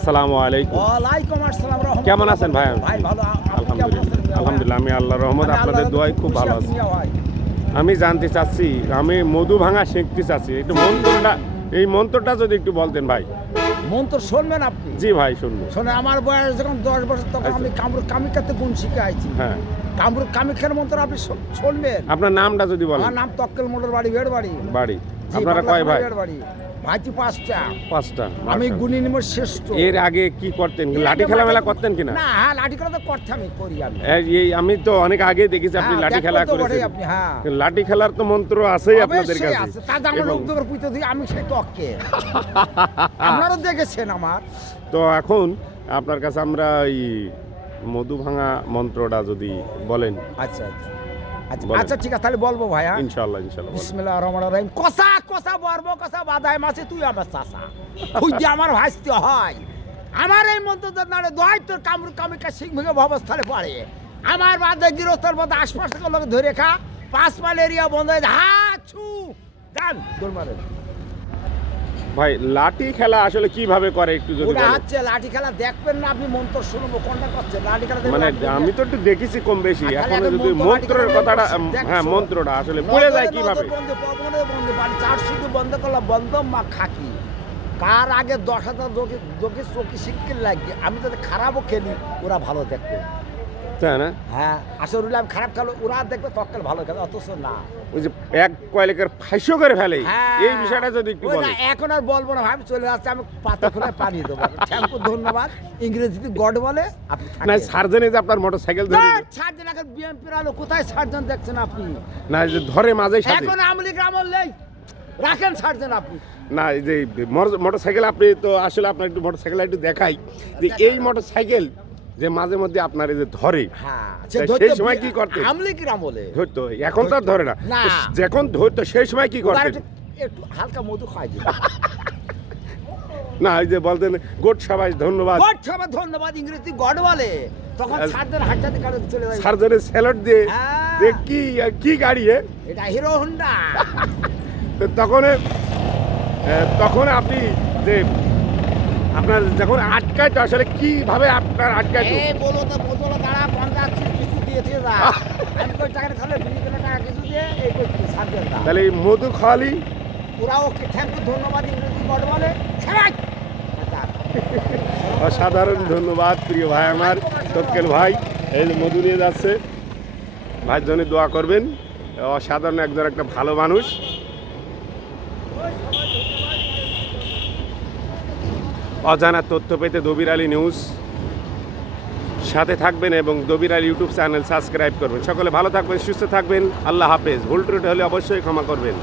আসসালামু আলাইকুম। ওয়ালাইকুম আসসালাম রহমতুল্লাহ। কেমন আছেন ভাই? ভাই ভালো? আলহামদুলিল্লাহ। আলহামদুলিল্লাহ আমি আল্লাহর রহমত আপনাদের খুশি খুব ভালো আছি আমি জানতে চাচ্ছি আমি মধু ভাঙা শিখতে চাচ্ছি। একটু মন্ত্রটা এই মন্ত্রটা যদি একটু বলতেন ভাই। মন্ত্র শুনবেন আপনি? জি ভাই শুনব। শোনে আমার বয়স যখন দশ বছর তখন আচ্ছা। আমি কামরুক কামিকাতে গুণ শিখে আইছি হ্যাঁ। কামরুক কামিকার মন্ত্র আপনি শুনবেন? আপনার নামটা যদি বলেন। আমার নাম তক্কেল মোটর বাড়ি বেড় বাড়ি বাড়ি। আপনারা কয় ভাই? ভাইটি পাঁচটা। পাঁচটা আমি মাশাআল্লাহ। গুণী নিমর শ্রেষ্ঠ। এর আগে কি করতেন? লাঠি খেলা মেলা করতেন কিনা? না হ্যাঁ লাঠি খেলা তো করতে আমি করি আমি। এই আমি তো অনেক আগে দেখেছি আপনি হ্যাঁ, লাঠি খেলা তো করেছেন। আপনি, হ্যাঁ। লাঠি খেলার তো মন্ত্র আছেই আপনাদের কাছে। আছে। তার আমার এবং- লোক দিই আমি সেই তককে আপনারও দেখেছেন আমার। তো এখন আপনার কাছে আমরা এই মধু ভাঙা মন্ত্রটা যদি বলেন। আচ্ছা আচ্ছা। আচ্ছা। আচ্ছা ঠিক আছে তাহলে বলব ভাইয়া ইনশাল্লাহ ইনশাল্লাহ বলেন। বিসমিল্লাহ রহমান রহিম। কষা কষা বর্ব কষা বাদায় মাছে তুই আমার চাষা তুই যে আমার ভাসতে হয়। আমার এই মন্ত্র নাড়ে দোয়াই তোর কামরু কামিকা সিং ভেঙে ভবস্থানে পড়ে। আমার বাদে গৃহস্থর মধ্যে আশপাশ লোক ধরে খা। পাঁচ মাইল এরিয়া বন্ধ হয়ে। হা ছু। গান দৌড় মারে ভাই লাঠি খেলা আসলে কীভাবে করে একটু যদি ওটা হচ্ছে লাঠি খেলা দেখবেন না আপনি মন্ত্র শুনব কোনটা করছে? লাঠি খেলা মানে আমি তো একটু দেখেছি কম বেশি এখন যদি মন্ত্র মন্ত্রের কথাটা। হ্যাঁ মন্ত্রটা আসলে পড়ে যায় কীভাবে? চার শুধু বন্ধ করলাম বন্ধ মা খাকি। কার আগে দশ হাজার যোগে যোগে চোখে শিক্ষিত লাগবে? আমি যদি খারাপও খেলি ওরা ভালো দেখবে। তাই না? হ্যাঁ আসলে আমি খারাপ খেলো ওরা দেখবে তক্কেল ভালো খেলে অথচ না। ওই যে এক কয়েলেকের ফাইসো করে ফেলে। হ্যাঁ। এই বিষয়টা যদি একটু বলেন। এখন আর বলব না ভাবি চলে যাচ্ছে আমি পাতা খুলে পানি দেবো। থ্যাংক ধন্যবাদ। ইংরেজিতে গড বলে আপনি না। সার্জেনে যে আপনার মোটর সাইকেল ধরে না, ছাড়ছেন এখন বিএমপির আলো কোথায় সার্জন দেখছেন আপনি? না যে ধরে মাঝে সাথে এখন আমলি গ্রাম নেই রাখেন সার্জন আপনি। না এই যে মোটর সাইকেল আপনি তো আসলে আপনার একটু মোটর সাইকেল একটু দেখাই। যে এই মোটর সাইকেল যে মাঝে মধ্যে আপনার এই যে ধরে হ্যাঁ সেই সময় কি করতেন? আমলি। গ্রাম বলে ধরতো এখন তো ধরে না। যখন ধরতো সেই সময় কি ওরা করতেন? একটু হালকা মধু খাই না এই যে বলতেন গোট সবাই ধন্যবাদ। গড সবাই ধন্যবাদ ইংরেজি গড বলে। তখন আর- সার্জন হাঁটাতে কাটে চলে যায়। সার্জনের স্যালট দিয়ে হ্যাঁ। কি কি গাড়ি এটা হিরো হোন্ডা। তখন তখন আপনি যে আপনার যখন আটকাইতো আসলে কীভাবে আপনার আটকাইতো এই বলো তো বদলো দাঁড়া পঞ্চাশ কিছু দিয়ে দিয়ে যা আমি কই টাকা খালে বিশ টাকা কিছু দিয়ে এই দা তাহলে এই মধু খালি ওরা ওকে থ্যাংক ধন্যবাদ ইংরেজি গড বলে। সবাই অসাধারণ ধন্যবাদ প্রিয় ভাই আমার তক্কেল ভাই। এই মধু নিয়ে যাচ্ছে। ভাইয়ের জন্য দোয়া করবেন। অসাধারণ একজন একটা ভালো মানুষ। অজানা তথ্য পেতে দবির আলী নিউজ সাথে থাকবেন এবং Dabir Ali YouTube channel subscribe করবেন। সকলে ভালো থাকবেন, সুস্থ থাকবেন। আল্লাহ হাফেজ। ভুল ত্রুটি হলে অবশ্যই ক্ষমা করবেন।